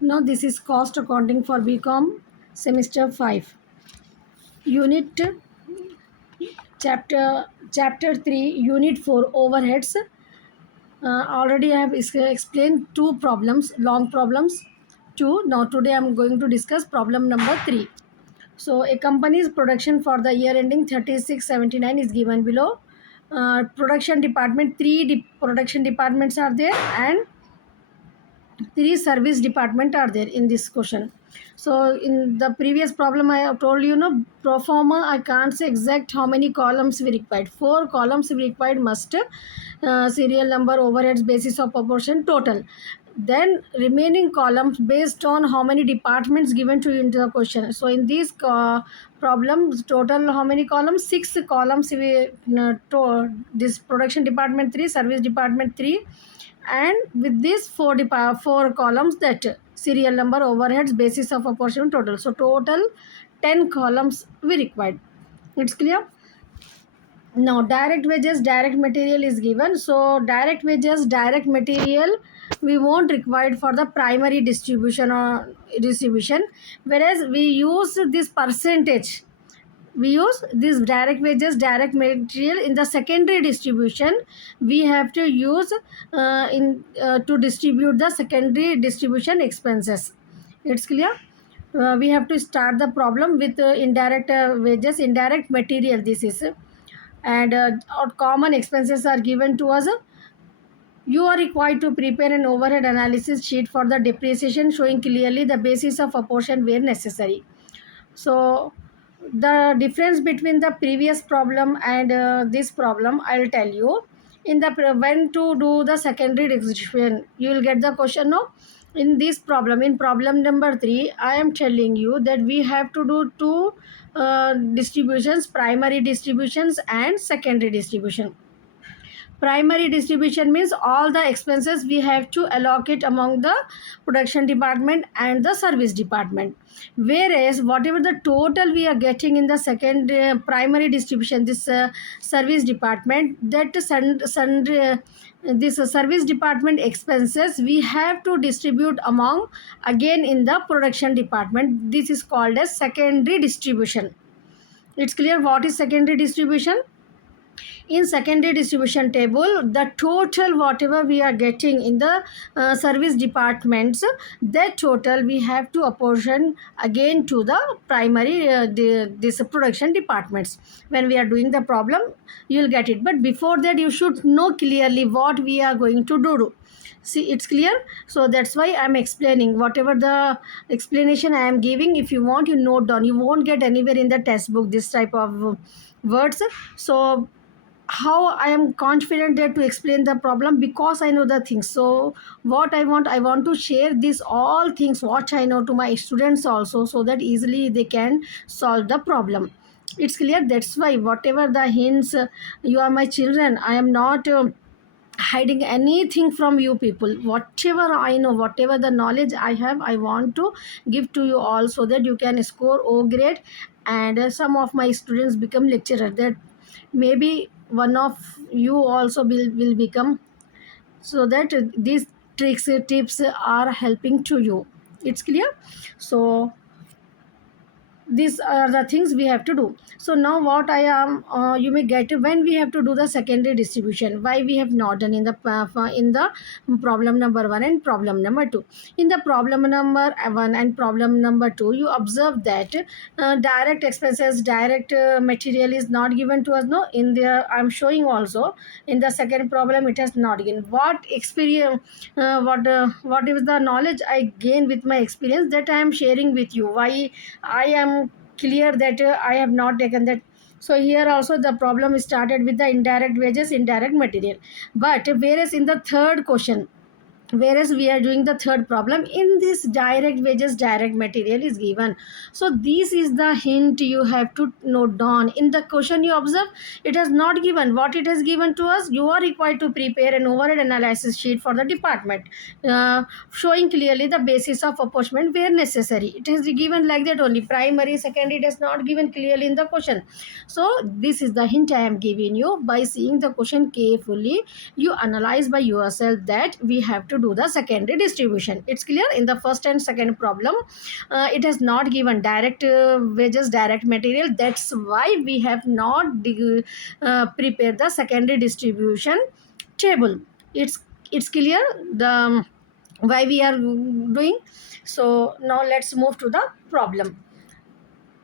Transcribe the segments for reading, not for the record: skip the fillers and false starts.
Now this is cost accounting for BCom semester 5. Unit chapter 3 unit 4 overheads. Already I have explained two problems, long problems. Two. Now today I am going to discuss problem number 3. So a company's production for the year ending 36/79 is given below. Production department, production departments are there, and three service department are there in this question. So in the previous problem I have told you, pro forma I can't say exact how many columns we required. 4 columns we required must, serial number, overheads, basis of proportion, total. Then remaining columns based on how many departments given to you in the question. So in these problems, total how many columns? 6 columns we this production department 3, service department 3, and with these four columns, that serial number, overheads, basis of proportion, total. So total 10 columns we required. It's clear. Now direct wages, direct material is given. So direct wages, direct material we won't required for the primary distribution, whereas we use this percentage. We use this direct wages, direct material in the secondary distribution. We have to use to distribute the secondary distribution expenses. It's clear. We have to start the problem with indirect wages, indirect material. This is, and our common expenses are given to us. You are required to prepare an overhead analysis sheet for the depreciation, showing clearly the basis of apportion where necessary. So the difference between the previous problem and this problem, I'll tell you. In the when to do the secondary distribution, you will get the question. No, in this problem, in problem number 3, I am telling you that we have to do two distributions: primary distributions and secondary distribution. Primary distribution means all the expenses we have to allocate among the production department and the service department, whereas whatever the total we are getting in the second primary distribution, this service department, that this service department expenses we have to distribute among again in the production department. This is called as secondary distribution. It's clear what is secondary distribution. In secondary distribution table, the total whatever we are getting in the service departments, that total we have to apportion again to the primary this production departments. When we are doing the problem, you will get it, but before that you should know clearly what we are going to do. See, it's clear. So that's why I'm explaining whatever the explanation I am giving. If you want, you note down. You won't get anywhere in the test book this type of words. So how I am confident there to explain the problem, because I know the things. So what I want to share this all things what I know to my students also, so that easily they can solve the problem. It's clear. That's why whatever the hints, you are my children. I am not hiding anything from you people. Whatever I know, whatever the knowledge I have, I want to give to you all, so that you can score O grade, and some of my students become lecturer. That maybe one of you also will become, so that these tricks tips are helping to you. It's clear. So these are the things we have to do. So now what I am you may get when we have to do the secondary distribution, why we have not done in the problem number 1 and problem number 2. In the problem number 1 and problem number 2, you observe that direct expenses, direct material is not given to us. No, in the I'm showing also in the second problem it has not given. What experience, what is the knowledge I gain with my experience, that I am sharing with you. Why I am clear that I have not taken that. So here also the problem started with the indirect wages, indirect material. But whereas in the third question, whereas we are doing the third problem, in this direct wages, direct material is given. So this is the hint you have to note down. In the question you observe, it has not given. What it has given to us, you are required to prepare an overhead analysis sheet for the department, showing clearly the basis of apportionment where necessary. It is given like that only. Primary, secondary, it is not given clearly in the question. So this is the hint I am giving you. By seeing the question carefully, you analyze by yourself that we have to to do the secondary distribution. It's clear. In the first and second problem, it has not given direct wages, direct material. That's why we have not prepared the secondary distribution table. It's clear the why we are doing. So now let's move to the problem.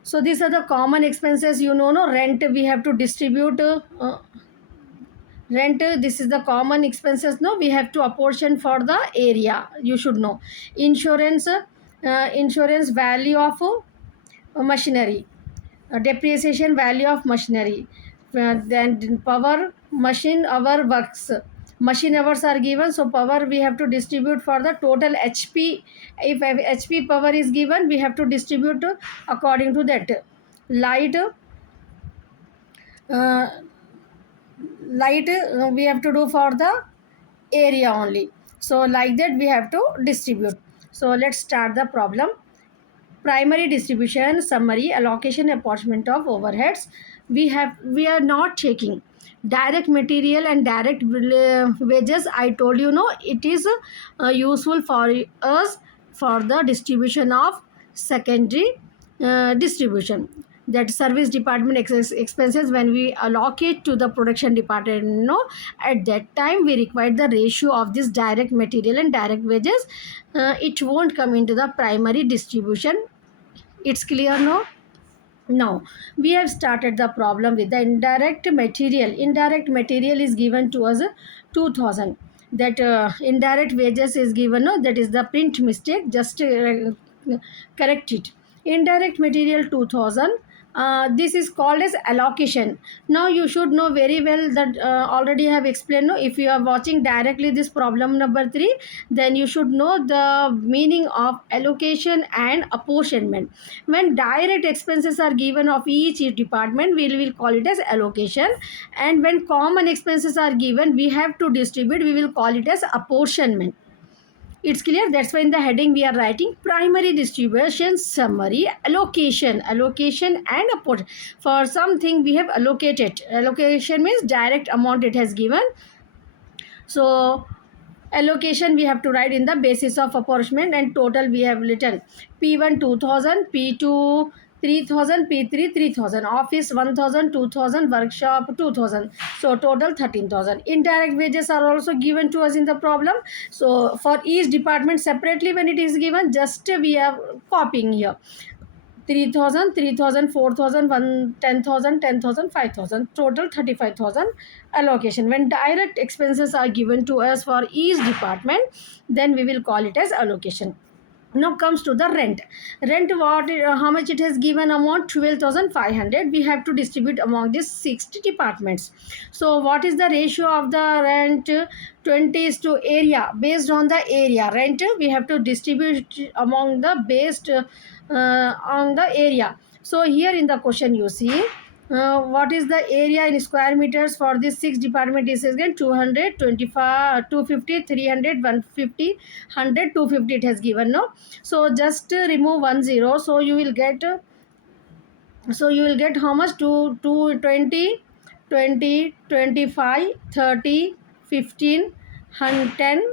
So these are the common expenses, no, rent we have to distribute. Rent, this is the common expenses, no, we have to apportion for the area, you should know. Insurance, insurance value of machinery, depreciation value of machinery, then power machine hour works, machine hours are given, so power we have to distribute for the total HP. If HP power is given, we have to distribute according to that. Light, uh, light we have to do for the area only. So like that we have to distribute. So let's start the problem. Primary distribution summary, allocation, apportionment of overheads. We are not checking direct material and direct wages. I told you, no, it is useful for us for the distribution of secondary distribution. That service department expenses, when we allocate to the production department, no, at that time we require the ratio of this direct material and direct wages. It won't come into the primary distribution. It's clear, no? Now, we have started the problem with the indirect material. Indirect material is given to us 2000. That indirect wages is given, no, that is the print mistake. Just correct it. Indirect material 2000. This is called as allocation. Now you should know very well that already have explained. No, if you are watching directly this problem number 3, then you should know the meaning of allocation and apportionment. When direct expenses are given of each department, we will call it as allocation, and when common expenses are given, we have to distribute, we will call it as apportionment. It's clear. That's why in the heading we are writing primary distribution summary, allocation and apportionment. For something we have allocated. Allocation means direct amount it has given. So allocation we have to write in the basis of apportionment, and total we have written P1 2000, P2 3000, P3 3000, office 1000, 2000, workshop 2000. So total 13,000. Indirect wages are also given to us in the problem. So for each department separately, when it is given, just we are copying here. 3000, 3000, 4000, 10,000, 10,000, 5,000, total 35,000 allocation. When direct expenses are given to us for each department, then we will call it as allocation. Now comes to the rent. Rent, what, how much it has given amount? 12,500. We have to distribute among these 60 departments. So what is the ratio of the rent? 20 is to area. Based on the area, rent we have to distribute among the based on the area. So here in the question you see, what is the area in square meters for this 6 department is again 200, 25, 250, 300, 150, 100, 250 it has given, no? So just remove 10, so you will get how much? 20, 20, 25, 30, 15, 10,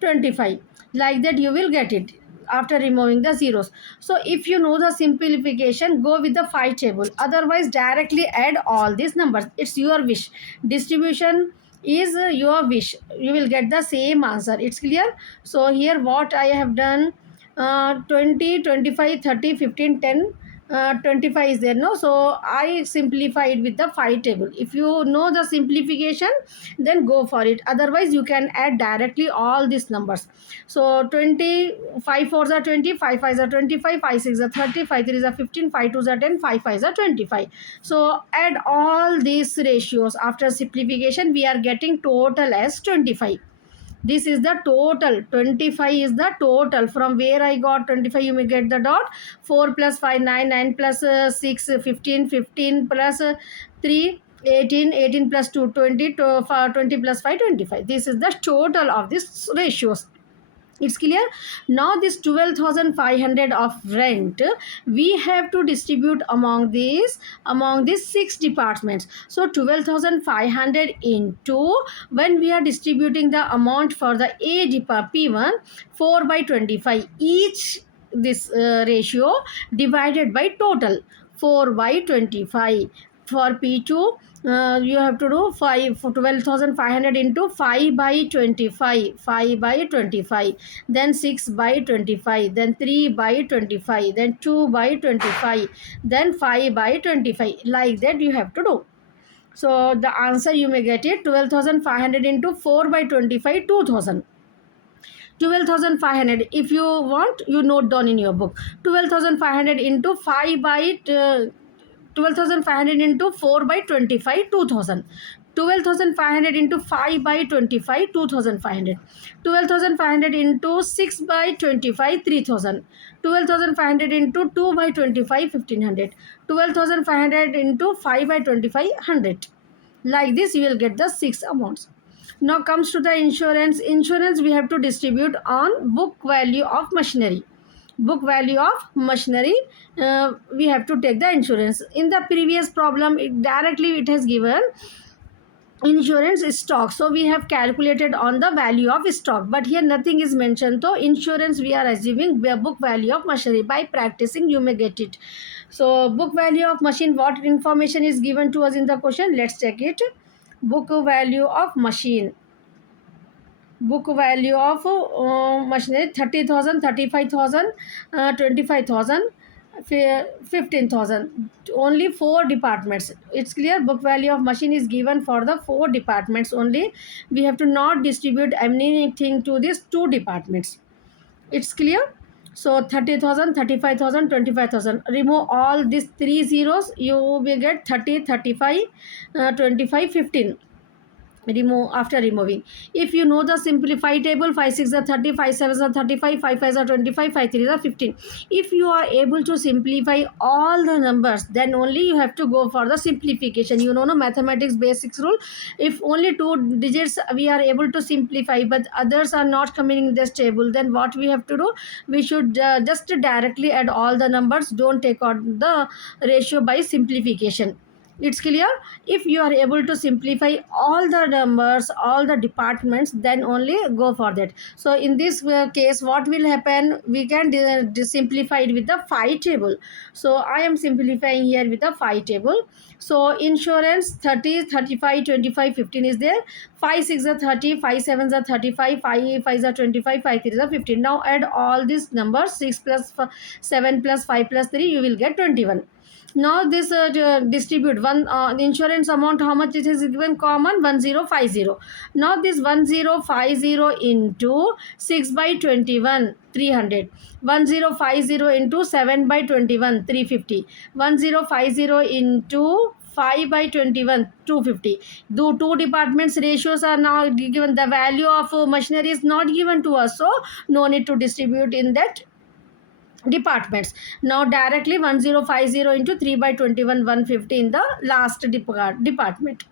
25, like that you will get it after removing the zeros. So if you know the simplification, go with the 5 table. Otherwise directly add all these numbers. It's your wish. Distribution is your wish. You will get the same answer. It's clear. So here what I have done, 20, 25, 30, 15, 10, 25 is there, no? So I simplify it with the 5 table. If you know the simplification, then go for it. Otherwise you can add directly all these numbers. So 20, 5 4s are 20, 5 5s are 25, 5 6 are 30, 5 3s are 15, 5 2s are 10, 5 5s are 25. So add all these ratios. After simplification, we are getting total as 25. This is the total. 25 is the total. From where I got 25, you may get the dot. 4 plus 5, 9, 9 plus 6, 15, 15 plus 3, 18, 18 plus 2, 20, 20 plus 5, 25. This is the total of these ratios. It's clear. Now this 12,500 of rent we have to distribute among these six departments. So 12,500 into, when we are distributing the amount for the A department P1, 4 by 25 each, this ratio divided by total 4 by 25. For P2, you have to do 5 for 12,500 into 5 by 25, 5 by 25, then 6 by 25, then 3 by 25, then 2 by 25, then 5 by 25. Like that you have to do. So the answer you may get it 12,500 into 4 by 25, 2,000. 12,500, if you want you note down in your book. 12,500 into 5 by 12,500 into 4 by 25, 2,000. 12,500 into 5 by 25, 2,500. 12,500 into 6 by 25, 3,000. 12,500 into 2 by 25, 1,500. 12,500 into 5 by 25, 100. Like this you will get the six amounts. Now comes to the insurance. Insurance we have to distribute on book value of machinery. Book value of machinery, we have to take the insurance. In the previous problem it has given insurance stock, so we have calculated on the value of stock, but here nothing is mentioned. So insurance we are assuming book value of machinery. By practicing you may get it. So book value of machine, what information is given to us in the question? Let's check it. Book value of machine, book value of machinery 30,000, 35,000, 25,000, 15,000. Only four departments. It's clear. Book value of machine is given for the four departments only. We have to not distribute anything to these two departments. It's clear. So 30,000, 35,000, 25,000. Remove all these three zeros, you will get 30, 35, 25, 15. Remove after removing. If you know the simplified table, 5 6 are 30, 5 7 are 35, 5 5 are 25, 5 3 are 15. If you are able to simplify all the numbers, then only you have to go for the simplification. You know no mathematics basics rule. If only two digits we are able to simplify, but others are not coming in this table, then what we have to do? We should just directly add all the numbers. Don't take out the ratio by simplification. It's clear. If you are able to simplify all the numbers, all the departments, then only go for that. So in this case what will happen, we can simplify it with the phi table. So I am simplifying here with the phi table. So insurance 30, 35, 25, 15 is there. 5 6 are 30, 5 7 are 35, 5 5 are 25, 5 3 are 15. Now add all these numbers. 6 plus 7 plus 5 plus 3, you will get 21. Now this distribute one insurance amount, how much it is given common? 1050. Now this 1050 into 6 by 21, 300. 1050 into 7 by 21, 350. 1050 into 5 by 21, 250. The two departments ratios are now given. The value of machinery is not given to us, so no need to distribute in that departments. Now directly 1050 into 3 by 21, 150 in the last department.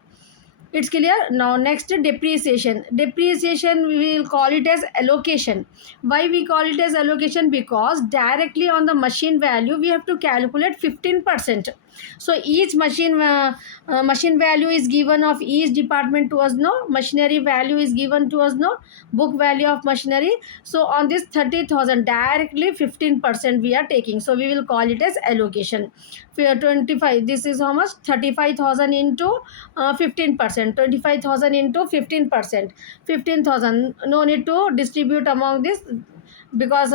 It's clear. Now next depreciation. Depreciation we will call it as allocation. Why we call it as allocation? Because directly on the machine value we have to calculate 15%. So each machine value is given of each department to us, no? Machinery value is given to us, no? Book value of machinery. So on this 30,000 directly 15% we are taking, so we will call it as allocation. 25, this is how much? 35,000 into 15%. 25,000 into 15%, 15,000. No need to distribute among this because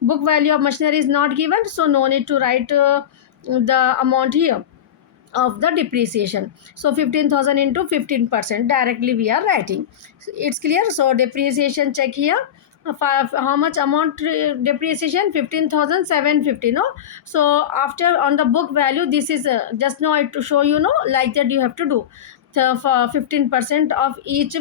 book value of machinery is not given, so no need to write the amount here of the depreciation. So 15,000 into 15% directly we are writing. It's clear. So depreciation check here. How much amount depreciation? 15,750. No, so after on the book value, this is just now I to show you, no, like that you have to do. So for 15% of each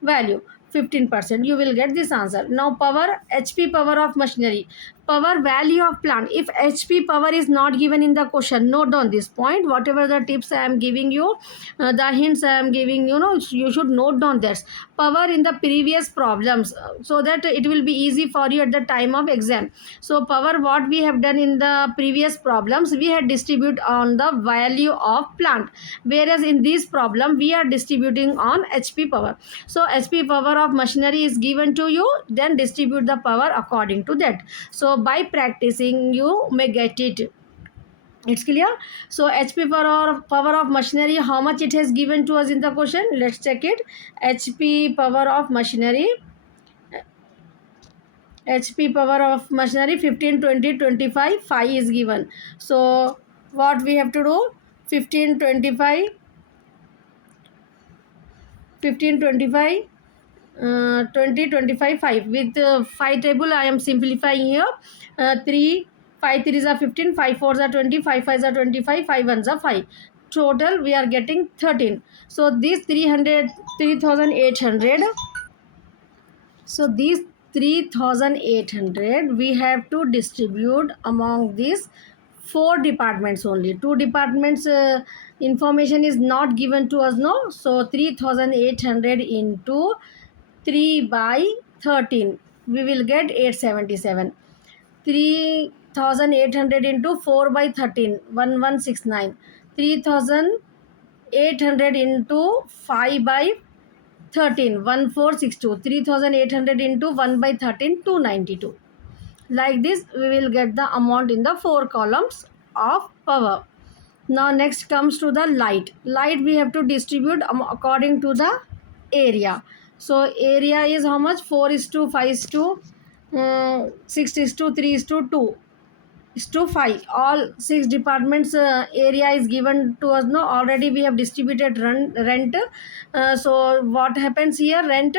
value, 15%, you will get this answer. Now power, HP power of machinery. power value of plant. If HP power is not given in the question, note down this point. Whatever the tips I am giving you, the hints I am giving, you should note down that power in the previous problems, so that it will be easy for you at the time of exam. So power, what we have done in the previous problems, we had distribute on the value of plant, whereas in this problem we are distributing on HP power. So HP power of machinery is given to you, then distribute the power according to that. So by practicing you may get it. It's clear. So HP power of machinery, how much it has given to us in the question, let's check it. HP power of machinery, HP power of machinery 15, 20, 25, 5 is given. So what we have to do, 15, 25, 15, 25, 20, 25, 5. With 5 table I am simplifying here. 3, 5 3s are 15, 5 4s are 20, 5 5s are 25, 5 1s are 5. Total we are getting 13. So this 300, 3800. So these 3800 we have to distribute among these 4 departments only. 2 departments information is not given to us, no. So 3800 into 3 by 13, we will get 877. 3800 into 4 by 13, 1169. 3800 into 5 by 13, 1462. 3800 into 1 by 13, 292. Like this we will get the amount in the 4 columns of power. Now next comes to the light. Light we have to distribute according to the area. So area is how much, 4 is to 5 is to 6 is to 3 is to 2 is to 5. All 6 departments area is given to us, no. Already we have distributed rent. So what happens here, rent,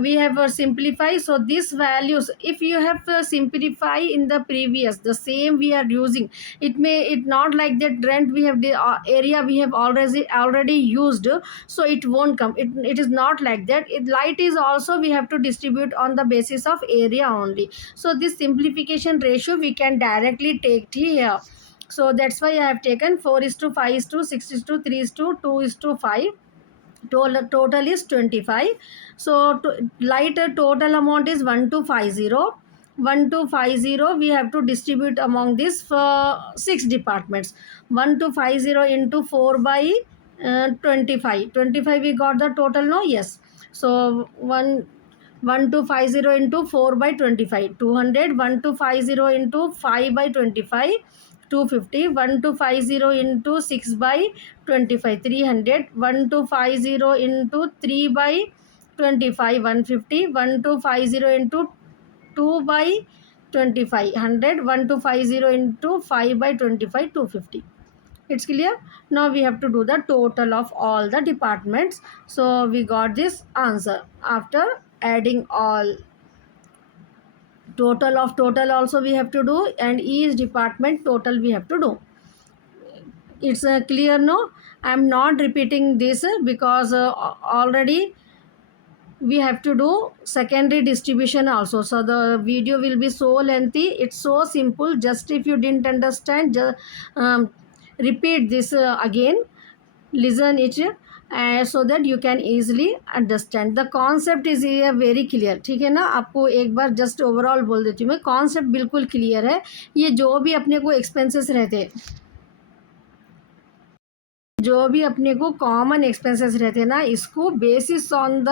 we have simplify. So these values, if you have simplify in the previous, the same we are using, it not like that rent we have the area we have already used, so it won't come. It is not like that. Light is also we have to distribute on the basis of area only. So this simplification ratio we can directly take here. So that's why I have taken 4 is to 5 is to 6 is to 3 is to 2 is to 5. Total is 25. So light total amount is 1250. 1250 we have to distribute among these 6 departments. 1250 into 4 by 25. 25 we got the total, no. Yes. So 1250 into 4 by 25, 200. 1250 into 5 by 25, 250. 1250 into 6 by 25, 300. 1250 into 3 by 25, 150. 1250 into 2 by 25, 100. 1250 into 5 by 25, 250. It's clear. Now we have to do the total of all the departments. So we got this answer after adding all. Total of total also we have to do, and each department total we have to do. It's clear, no. I am not repeating this because already we have to do secondary distribution also. So the video will be so lengthy. It's so simple. Just if you didn't understand, repeat this again, listen it, so that you can easily understand. The concept is here very clear. ठीक है ना. आपको एक बार just overall बोल देती हूँ मैं, concept बिल्कुल क्लियर है. ये जो भी अपने को एक्सपेंसेस रहते हैं, जो भी अपने को कॉमन एक्सपेंसेस रहते हैं ना, इसको बेसिस ऑन द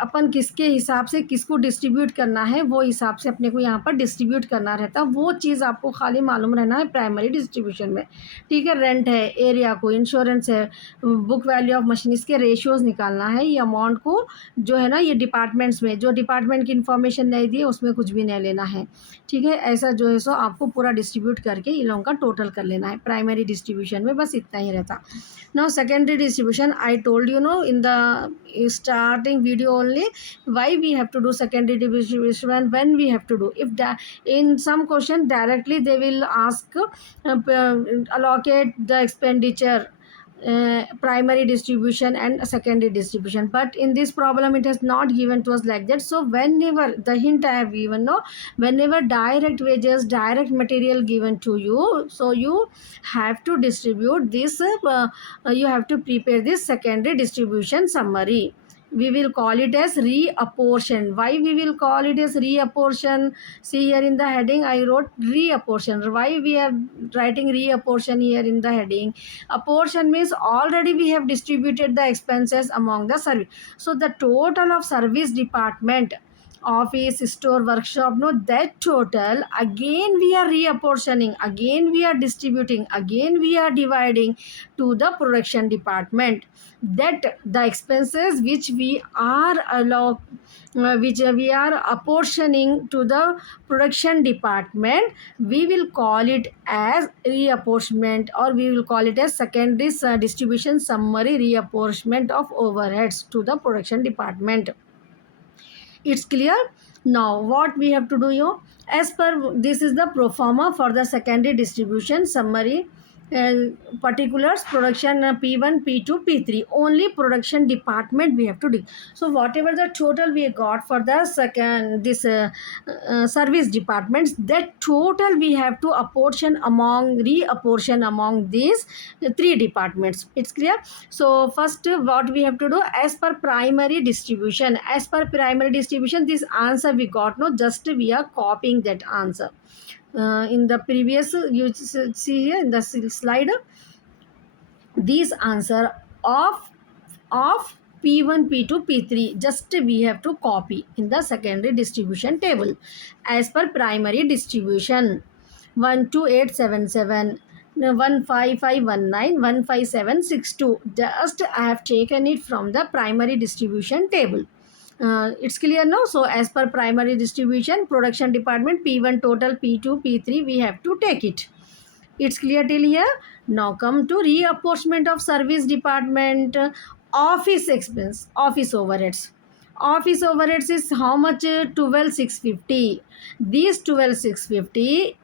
अपन किसके हिसाब से किसको डिस्ट्रीब्यूट करना है, वो हिसाब से अपने को यहाँ पर डिस्ट्रीब्यूट करना रहता है. वो चीज़ आपको खाली मालूम रहना है प्राइमरी डिस्ट्रीब्यूशन में. ठीक है. रेंट है, एरिया को, इंश्योरेंस है, बुक वैल्यू ऑफ मशीन, इसके रेशियोज़ निकालना है. ये अमाउंट को जो है ना, ये डिपार्टमेंट्स में जो डिपार्टमेंट की इन्फॉर्मेशन नहीं दी है उसमें कुछ भी नहीं लेना है. ठीक है. ऐसा जो है सो आपको पूरा डिस्ट्रीब्यूट करके इन लोगों का टोटल कर लेना है प्राइमरी डिस्ट्रीब्यूशन में. बस इतना ही रहता. Now secondary distribution, I told you, no, in the starting video only, why we have to do secondary distribution and when we have to do. If in some question directly they will ask allocate the expenditure primary distribution and secondary distribution, but in this problem it has not given to us like that. So whenever the hint I have given, no, whenever direct wages, direct material given to you, so you have to distribute this, you have to prepare this secondary distribution summary. We will call it as reapportion. Why we will call it as reapportion? See here in the heading I wrote reapportion. Why we are writing reapportion here in the heading? Apportion means already we have distributed the expenses among the service. So the total of service department, office, store, workshop, no, that total again we are reapportioning, again we are distributing, again we are dividing to the production department. That the expenses which we are which we are apportioning to the production department, we will call it as reapportionment, or we will call it as secondary distribution summary reapportionment of overheads to the production department. It's clear? Now what we have to do here, as per this is the pro forma for the secondary distribution summary, uh, particulars production, P1, P2, P3, only production department we have to do. So whatever the total we got for the second this service departments, that total we have to apportion among, reapportion among these three departments. It's clear? So first what we have to do, as per primary distribution, as per primary distribution, this answer we got, no, just we are copying that answer. In the previous, you see here in the slide, these answer of P1, P2, P3, just we have to copy in the secondary distribution table as per primary distribution. 12877, 15519, 15762. Just I have taken it from the primary distribution table. It's clear now. So as per primary distribution, production department, P1 total, P2, P3, we have to take it. It's clear till here? Now come to reapportionment of service department, office expense, office overheads. Office overheads is how much? 12,650. These 12,650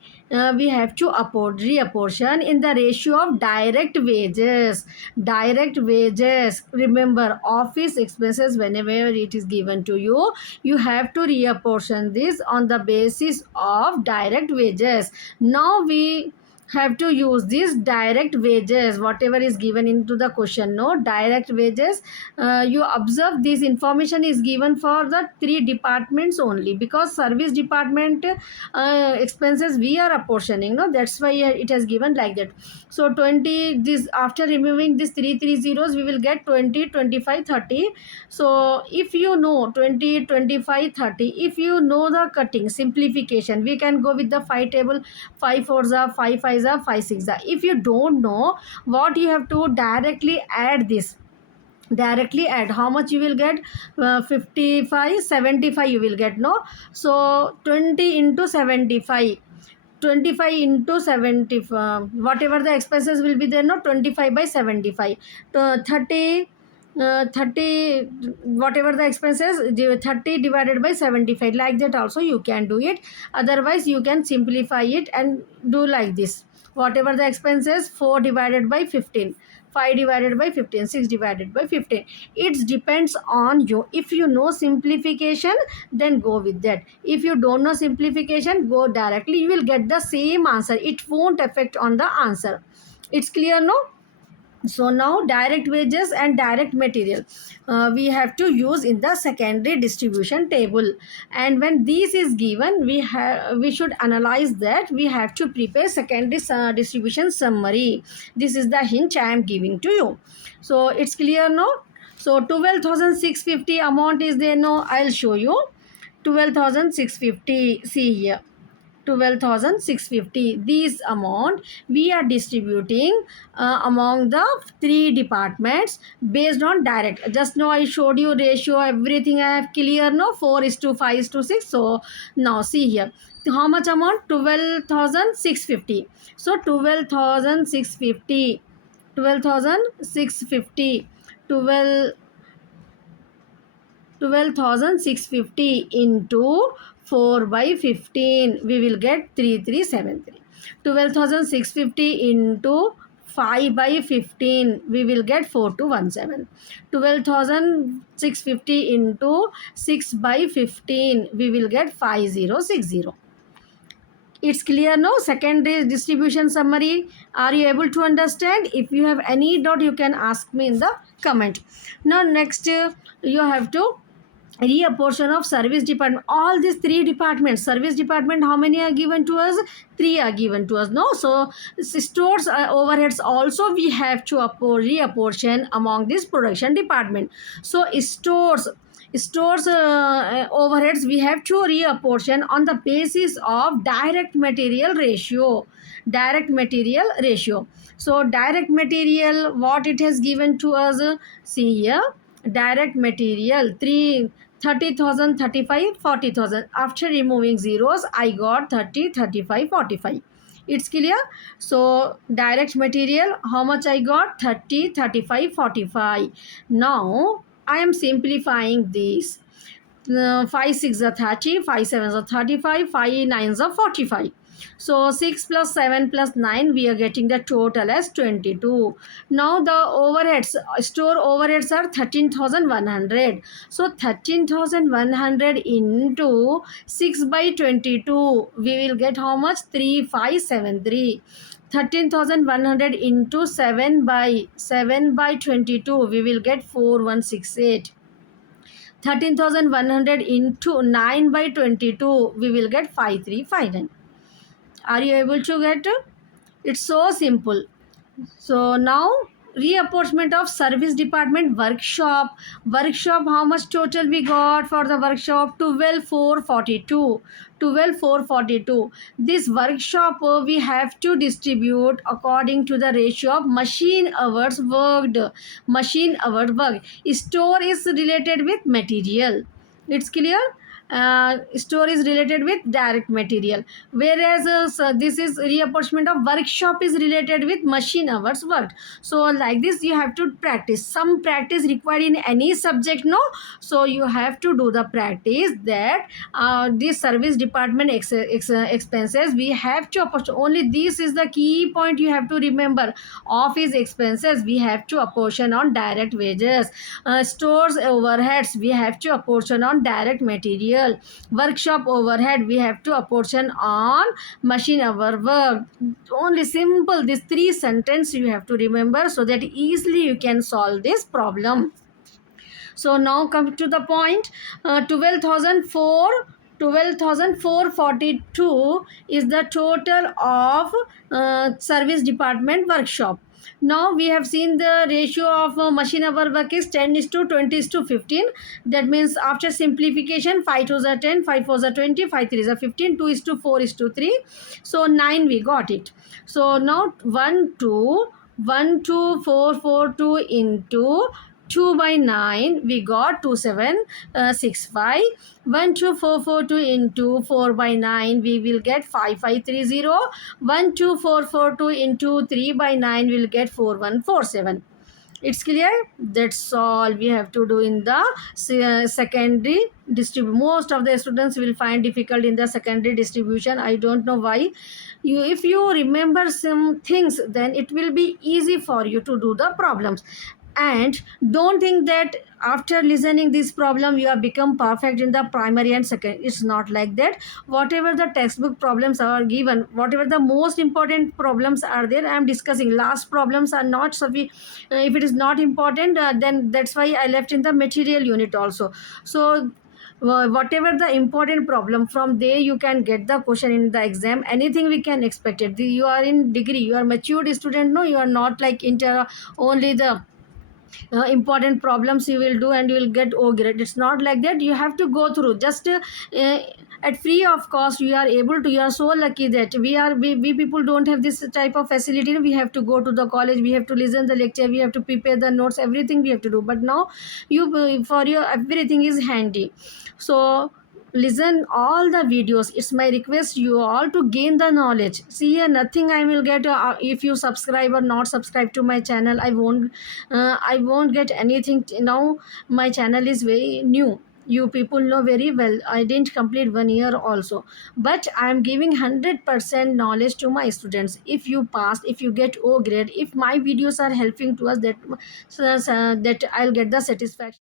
we have to reapportion in the ratio of direct wages. Direct wages. Remember, office expenses, whenever it is given to you, you have to reapportion this on the basis of direct wages. Now we have to use these direct wages, whatever is given into the question, no, direct wages. You observe this information is given for the three departments only, because service department expenses we are apportioning, no, that's why it has given like that. So 20, this after removing this three zeros, we will get 20, 25, 30. So if you know 20, 25, 30, if you know the cutting simplification, we can go with the 5 table, 5 4s are 5 5s are 5 6s are. If you don't know, what you have to directly add this, directly add how much you will get, 55 75 you will get, no. So 20 into 75, 25 into 70, whatever the expenses will be there, no, 25 by 75, 30, 30, whatever the expenses, 30 divided by 75, like that also you can do it. Otherwise you can simplify it and do like this, whatever the expenses, 4 divided by 15, 5 divided by 15, 6 divided by 15. It depends on you. If you know simplification, then go with that. If you don't know simplification, go directly, you will get the same answer. It won't affect on the answer. It's clear, no? So now direct wages and direct material we have to use in the secondary distribution table, and when this is given, we should analyze that. We have to prepare secondary distribution summary. This is the hint I am giving to you. So it's clear now. So 12,650 amount is there, no, I'll show you. 12,650, see here, 12,650. This amount we are distributing among the three departments based on direct. Just now I showed you ratio, everything I have clear, no, 4:5:6. So now see here, how much amount? 12,650. So 12,650, 12,650, 12,650 into 4 by 15, we will get 3373. 12,650 into 5 by 15, we will get 4217. 12,650 into 6 by 15, we will get 5060. It's clear now? Secondary distribution summary. Are you able to understand? If you have any doubt, you can ask me in the comment. Now next, you have to reapportion of service department. All these three departments, service department, how many are given to us? Three are given to us. No, so stores overheads also we have to reapportion among this production department. So stores overheads we have to reapportion on the basis of direct material ratio. So direct material, what it has given to us, see here, direct material 30,000, 35, 40,000. After removing zeros, I got 30, 35, 45. It's clear? So direct material, how much I got? 30, 35, 45. Now I am simplifying this. 5 6 are 30, 5 7 are 35, 5 9 are 45. So 6 plus 7 plus 9, we are getting the total as 22. Now the overheads, store overheads are 13,100. So 13,100 into 6 by 22, we will get how much? 3573. 13,100 into 7 by 22, we will get 4168. 13,100 into 9 by 22, we will get 5359. Are you able to get it? It's so simple. So now reapportionment of service department workshop. How much total we got for the workshop? 12,442. 12,442. This workshop we have to distribute according to the ratio of machine hours worked. Store is related with material. It's clear? Store is related with direct material, whereas this is reapportionment of workshop is related with machine hours worked. So like this you have to practice. Some practice required in any subject, no? So you have to do the practice that this service department expenses we have to apportion. Only this is the key point you have to remember. Office expenses we have to apportion on direct wages. Stores overheads we have to apportion on direct material. Workshop overhead we have to apportion on machine hour work. Only simple these three sentences you have to remember, so that easily you can solve this problem. So now come to the point. 12,442 is the total of service department workshop. Now we have seen the ratio of machine hour work is 10 is to 20 is to 15. That means after simplification, 5 2s are 10, 5 4s are 20, 5 3s are 15, 2 is to 4 is to 3. So 9 we got it. So now 12442 into 2 by 9, we got 2765. 12442 into 4 by 9, we will get 5530. 12442 into 3 by 9, we will get 4147. It's clear? That's all we have to do in the secondary distribution. Most of the students will find difficult in the secondary distribution. I don't know why. If you remember some things, then it will be easy for you to do the problems. And don't think that after listening this problem you have become perfect in the primary and second. It's not like that. Whatever the textbook problems are given, whatever the most important problems are there, I am discussing. Last problems are not if it is not important, then that's why I left in the material unit also. So whatever the important problem, from there you can get the question in the exam. Anything we can expect it. You are in degree, you are matured student, no? You are not like only the important problems you will do and you will get O grade. It's not like that. You have to go through just at free of cost. You are able to, you are so lucky that we people don't have this type of facility. We have to go to the college, we have to listen the lecture, we have to prepare the notes, everything we have to do. But now you for your everything is handy. So listen all the videos. It's my request you all to gain the knowledge. See here, nothing I will get if you subscribe or not subscribe to my channel. I won't get anything. Now my channel is very new. You people know very well I didn't complete 1 year also, but I am giving 100% knowledge to my students. If you pass, if you get O grade, if my videos are helping to us, that that I'll get the satisfaction.